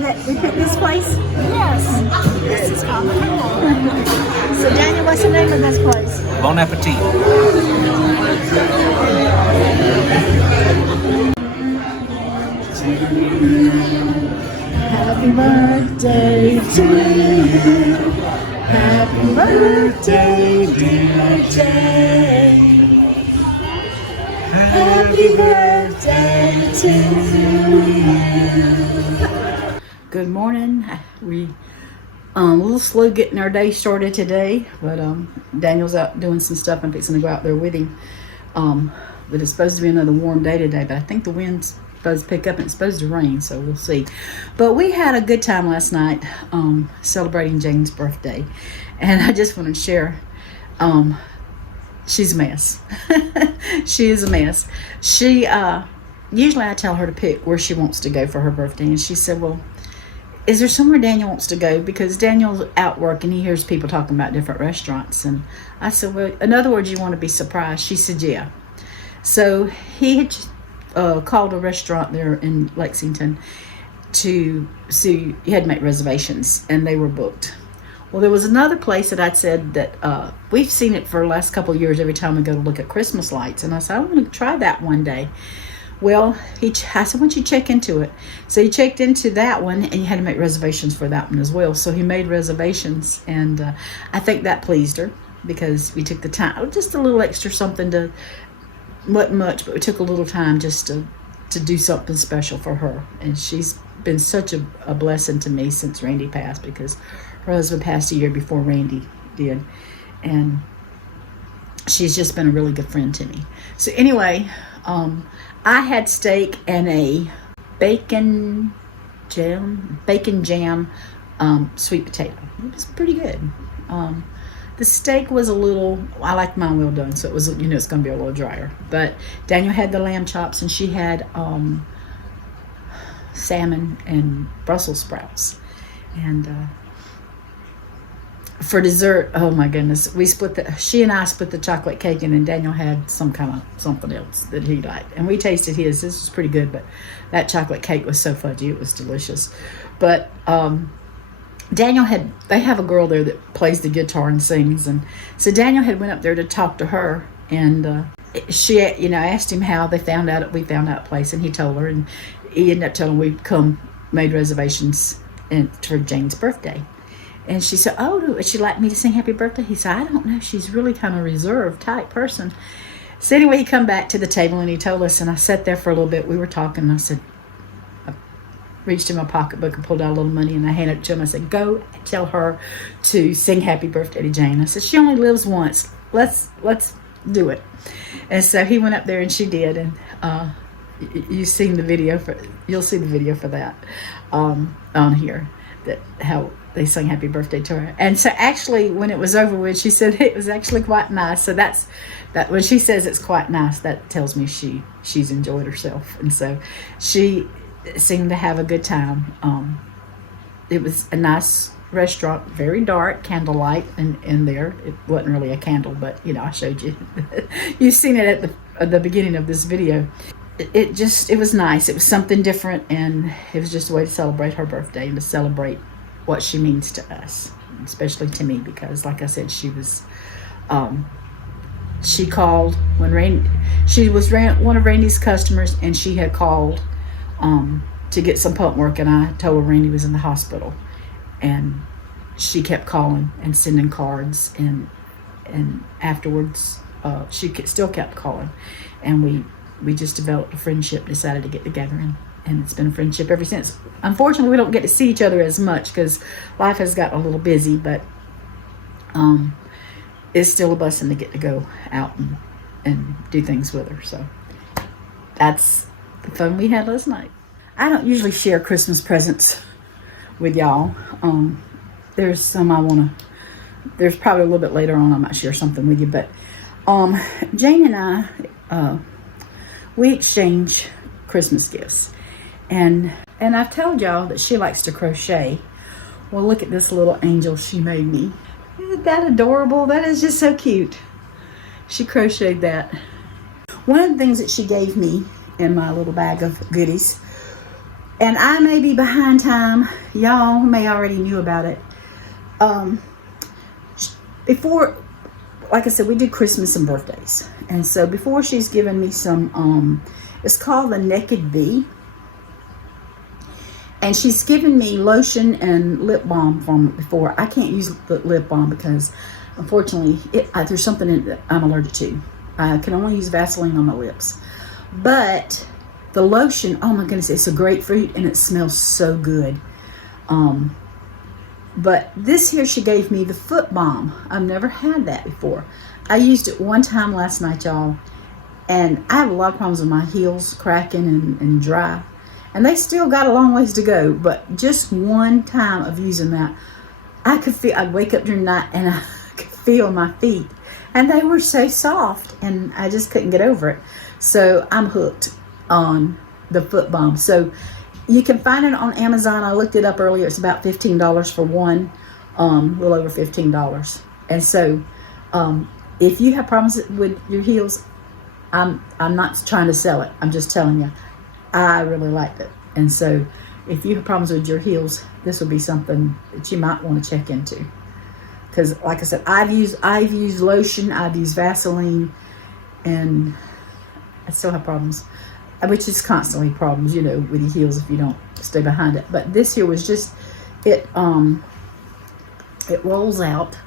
that we picked this place? Yes. This is common. So Daniel, what's the name of this place? Bon appetit. Happy birthday to you. Happy birthday, dear Jane. Happy birthday to you. Good morning. We a little slow getting our day started today, but Daniel's out doing some stuff. I'm fixing to go out there with him. But it's supposed to be another warm day today, but I think the wind's supposed to pick up and it's supposed to rain, so we'll see. But we had a good time last night celebrating Jane's birthday, and I just want to share, she's a mess. She is a mess. She usually I tell her to pick where she wants to go for her birthday, and she said, well, is there somewhere Daniel wants to go? Because Daniel's out working, he hears people talking about different restaurants, and I said, well, in other words, you want to be surprised? She said, yeah. So he had called a restaurant there in Lexington to see, you had to make reservations, and they were booked. Well, there was another place that I'd said that we've seen it for the last couple of years every time we go to look at Christmas lights, and I said, I want to try that one day. Well, I said, why don't you check into it? So he checked into that one, and you had to make reservations for that one as well. So he made reservations, and I think that pleased her, because we took the time, just a little extra something to, wasn't much, but we took a little time just to do something special for her. And she's been such a blessing to me since Randy passed, because her husband passed a year before Randy did. And she's just been a really good friend to me. So anyway, I had steak and a bacon jam sweet potato. It was pretty good. The steak was a little, I like mine well done, so it was, it's going to be a little drier. But Daniel had the lamb chops, and she had salmon and Brussels sprouts. And for dessert, oh my goodness, she and I split the chocolate cake, and then Daniel had something else that he liked. And we tasted his. This was pretty good, but that chocolate cake was so fudgy, it was delicious. But Daniel they have a girl there that plays the guitar and sings, and so Daniel had went up there to talk to her, and she, asked him how we found out a place, and he told her, and he ended up telling her we'd made reservations for Jane's birthday. And she said, oh, would she like me to sing happy birthday? He said, I don't know, she's really kind of reserved type person. So anyway, he come back to the table, and he told us, and I sat there for a little bit. We were talking, and I said, reached in my pocketbook and pulled out a little money, and I handed it to him. I said, go tell her to sing happy birthday to Jane. I said, she only lives once. Let's do it. And so he went up there, and she did. And you'll see the video for that on here, that how they sang happy birthday to her. And so actually, when it was over with, she said it was actually quite nice. So that when she says it's quite nice, that tells me she's enjoyed herself. And so she seemed to have a good time. It was a nice restaurant, very dark, candlelight in there. It wasn't really a candle, but I showed you. You've seen it at the beginning of this video. It was nice. It was something different, and it was just a way to celebrate her birthday and to celebrate what she means to us, especially to me, because like I said, she called when she was one of Randy's customers, and she had called to get some pump work, and I told her Randy was in the hospital, and she kept calling and sending cards, and afterwards she still kept calling, and we just developed a friendship, decided to get together, and it's been a friendship ever since. Unfortunately, we don't get to see each other as much because life has gotten a little busy, but it's still a blessing to get to go out and do things with her. So that's the fun we had last night. I don't usually share Christmas presents with y'all. There's some there's probably a little bit later on I might share something with you, but Jane and I, we exchange Christmas gifts, and I've told y'all that she likes to crochet. Well, look at this little angel she made me. Isn't that adorable? That is just so cute. She crocheted that. One of the things that she gave me in my little bag of goodies And I may be behind time. Y'all may already knew about it. Before, like I said, we do Christmas and birthdays. And so before, she's given me some, it's called the Naked Bee. And she's given me lotion and lip balm from it before. I can't use the lip balm because, unfortunately, there's something in it that I'm allergic to. I can only use Vaseline on my lips. But the lotion, oh my goodness, it's a grapefruit and it smells so good. But this here, she gave me the foot balm. I've never had that before. I used it one time last night, y'all. And I have a lot of problems with my heels cracking and dry. And they still got a long ways to go. But just one time of using that, I could feel, I'd wake up during the night and I could feel my feet. And they were so soft. And I just couldn't get over it. So I'm hooked on the foot balm. So you can find it on Amazon. I looked it up earlier. It's about $15 for one. A little over $15. And so if you have problems with your heels, I'm not trying to sell it. I'm just telling you, I really liked it. And so if you have problems with your heels, this would be something that you might want to check into. Because like I said, I've used lotion, I've used Vaseline, and I still have problems. Which is constantly problems, you know, with your heels if you don't stay behind it. But this here was just, it rolls out.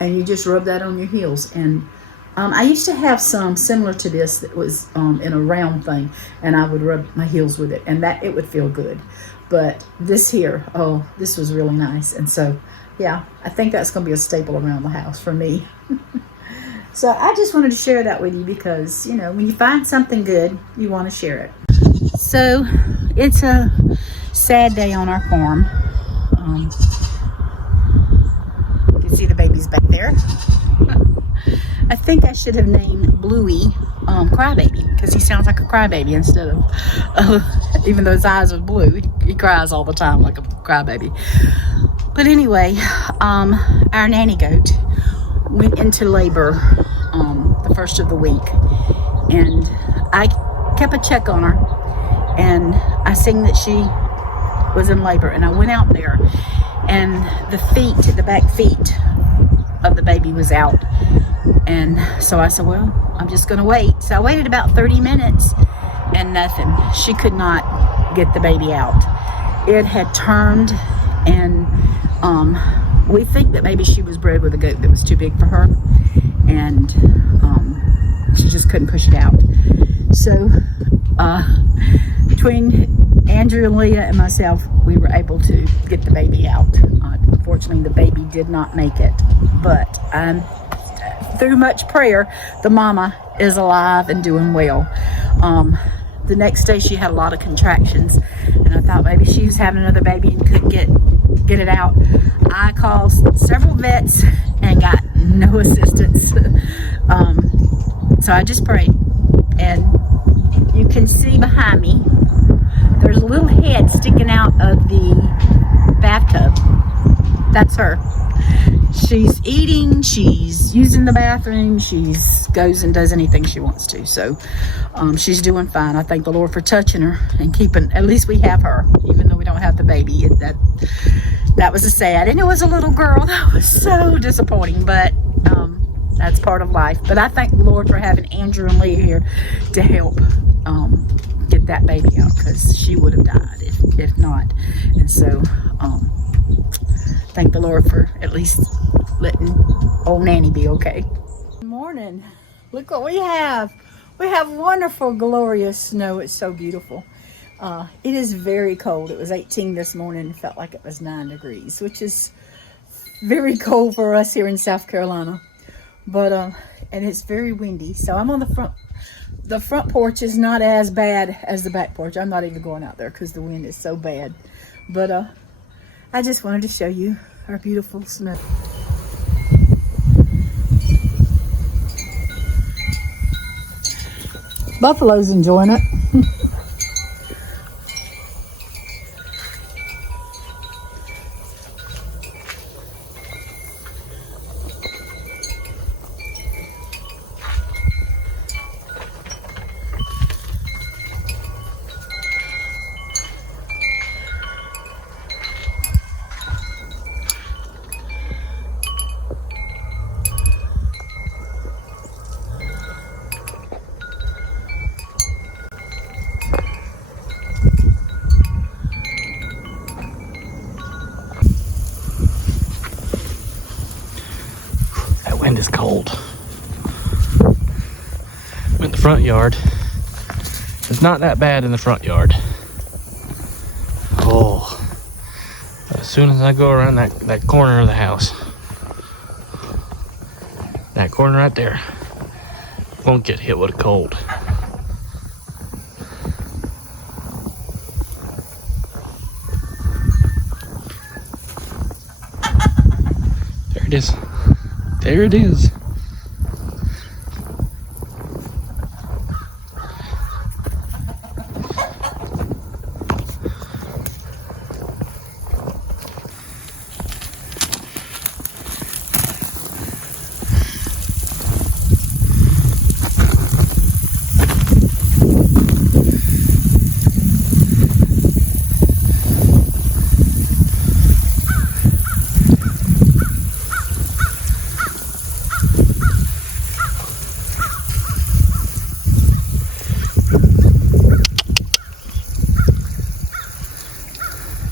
And you just rub that on your heels. And I used to have some similar to this that was in a round thing, and I would rub my heels with it, and that it would feel good. But this here, oh, this was really nice. And so, yeah, I think that's going to be a staple around the house for me. So I just wanted to share that with you because, you know, when you find something good, you want to share it. So it's a sad day on our farm. You can see the babies back there. I think I should have named Bluey Crybaby because he sounds like a crybaby instead of, even though his eyes are blue, he cries all the time like a crybaby. But anyway, our nanny goat went into labor the first of the week, and I kept a check on her, and I seen that she was in labor, and I went out there, and the back feet of the baby was out. And so I said, well, I'm just gonna wait. So I waited about 30 minutes and nothing. She could not get the baby out. It had turned, and we think that maybe she was bred with a goat that was too big for her, and she just couldn't push it out. So between Andrew and Leah and myself, we were able to get the baby out. Unfortunately, the baby did not make it, but through much prayer, the mama is alive and doing well. The next day she had a lot of contractions, and I thought maybe she was having another baby and couldn't get it out. I called several vets and got no assistance. So I just prayed, and you can see behind me there's a little head sticking out of the bathtub. That's her. She's eating, she's using the bathroom, she's goes and does anything she wants to. So she's doing fine. I thank the Lord for touching her and keeping, at least we have her, even though we don't have the baby. That was a sad, and it was a little girl. That was so disappointing, but that's part of life. But I thank the Lord for having Andrew and Leah here to help get that baby out, because she would have died if not. And so thank the Lord for at least letting old Nanny be okay. Good morning. Look what we have. We have wonderful, glorious snow. It's so beautiful. It is very cold. It was 18 this morning and felt like it was 9 degrees, which is very cold for us here in South Carolina. But and it's very windy. So I'm on the front. The front porch is not as bad as the back porch. I'm not even going out there because the wind is so bad. But I just wanted to show you our beautiful snow. Buffalo's enjoying it. cold. I'm in the front yard. It's not that bad in the front yard. Oh. As soon as I go around that corner of the house, that corner right there, won't get hit with a cold. There it is. There it is.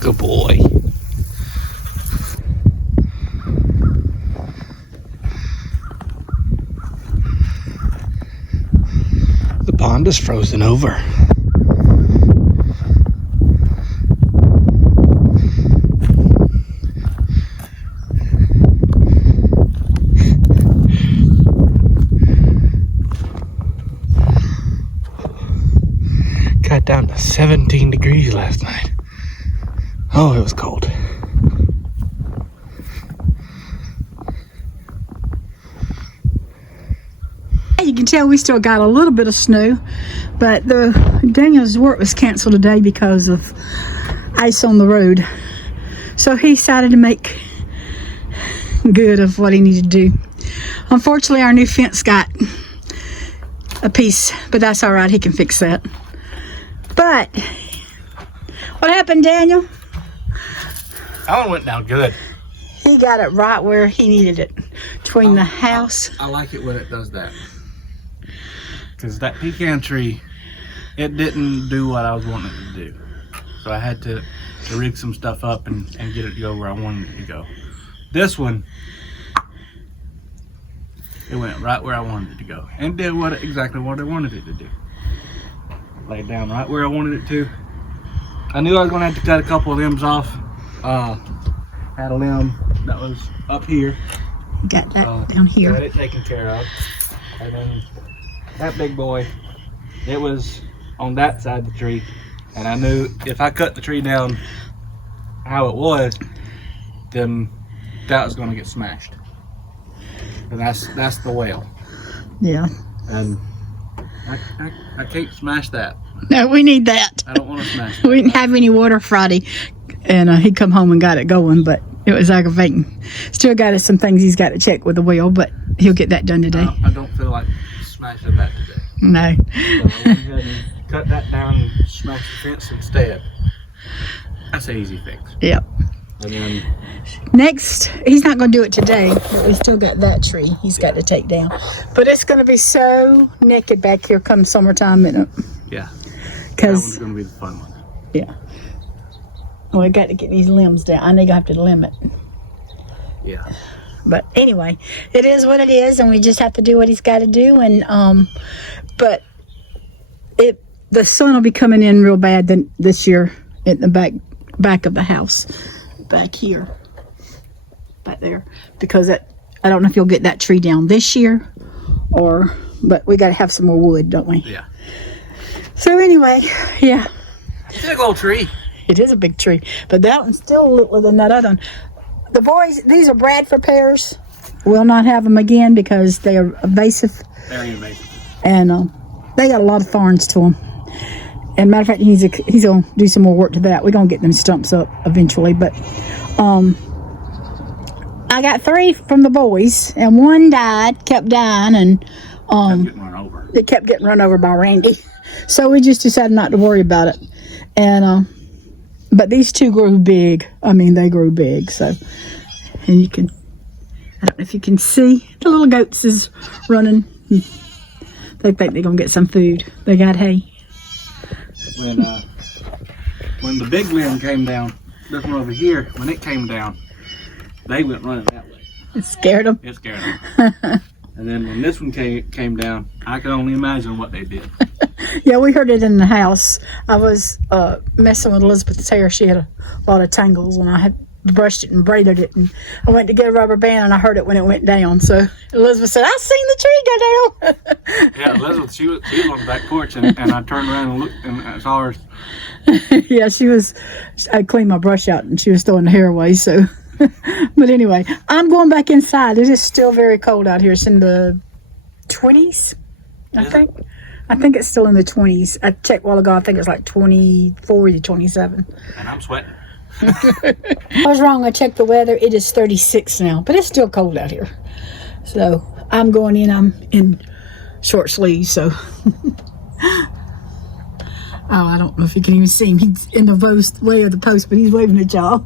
Good boy. The pond is frozen over. Got down to 17 degrees last night. Oh, it was cold. You can tell we still got a little bit of snow, but Daniel's work was canceled today because of ice on the road. So he decided to make good of what he needed to do. Unfortunately, our new fence got a piece, but that's all right. He can fix that. But what happened, Daniel? That one went down good. He got it right where he needed it, between the house. I like it when it does that. Because that pecan tree, it didn't do what I was wanting it to do. So I had to rig some stuff up and get it to go where I wanted it to go. This one, it went right where I wanted it to go. And did exactly what I wanted it to do. Laid down right where I wanted it to. I knew I was going to have to cut a couple of limbs off. Had a limb that was up here. Got that down here. Got it taken care of. And then that big boy, it was on that side of the tree. And I knew if I cut the tree down how it was, then that was going to get smashed. And that's the whale. Yeah. And I can't smash that. No, we need that. I don't want to smash it. We didn't have any water Friday, and he come home and got it going, but it was aggravating. Still got some things he's got to check with the wheel, but he'll get that done today. I don't feel like smashing that today. No. So I went ahead and cut that down and smash the fence instead. That's an easy fix. Yep. And then Next, he's not going to do it today, but we still got that tree he's got to take down. But it's going to be so naked back here come summertime, isn't it? yeah, that Because, one's going to be the fun one. yeah. We got to get these limbs down. I think I have to limb it. Yeah. But anyway, it is what it is, and we just have to do what he's got to do. And but the sun will be coming in real bad this year at the back of the house, back here, back there, because I don't know if you'll get that tree down this year, but we got to have some more wood, don't we? Yeah. So anyway, yeah. It's a big old tree. It is a big tree, but that one's still littler than that other one. The boys, these are Bradford pears. We'll not have them again because they are invasive. Very invasive. And they got a lot of thorns to them. And matter of fact, he's going to do some more work to that. We're going to get them stumps up eventually. But I got 3 from the boys, and one kept dying, and Getting run over. it kept getting run over by Randy. So we just decided not to worry about it. And but these 2 grew big. I mean, they grew big. So, and I don't know if you can see, the little goats is running. They think they're going to get some food. They got hay. When the big limb came down, this one over here, when it came down, they went running that way. It scared them. It scared them. And then when this one came down, I could only imagine what they did. Yeah, we heard it in the house. I was messing with Elizabeth's hair. She had a lot of tangles, and I had brushed it and braided it. And I went to get a rubber band, and I heard it when it went down. So Elizabeth said, "I seen the tree go down." Yeah, Elizabeth, she was on the back porch, and I turned around and looked, and I saw her. Yeah, I cleaned my brush out, and she was throwing the hair away. So, but anyway, I'm going back inside. It is still very cold out here. It's in the 20s, I think. I think it's still in the 20s. I checked a while ago. I think it's like 24 to 27. And I'm sweating. I was wrong. I checked the weather. It is 36 now, but it's still cold out here. So I'm going in. I'm in short sleeves. So, I don't know if you can even see him. He's in the way of the post, but he's waving at y'all.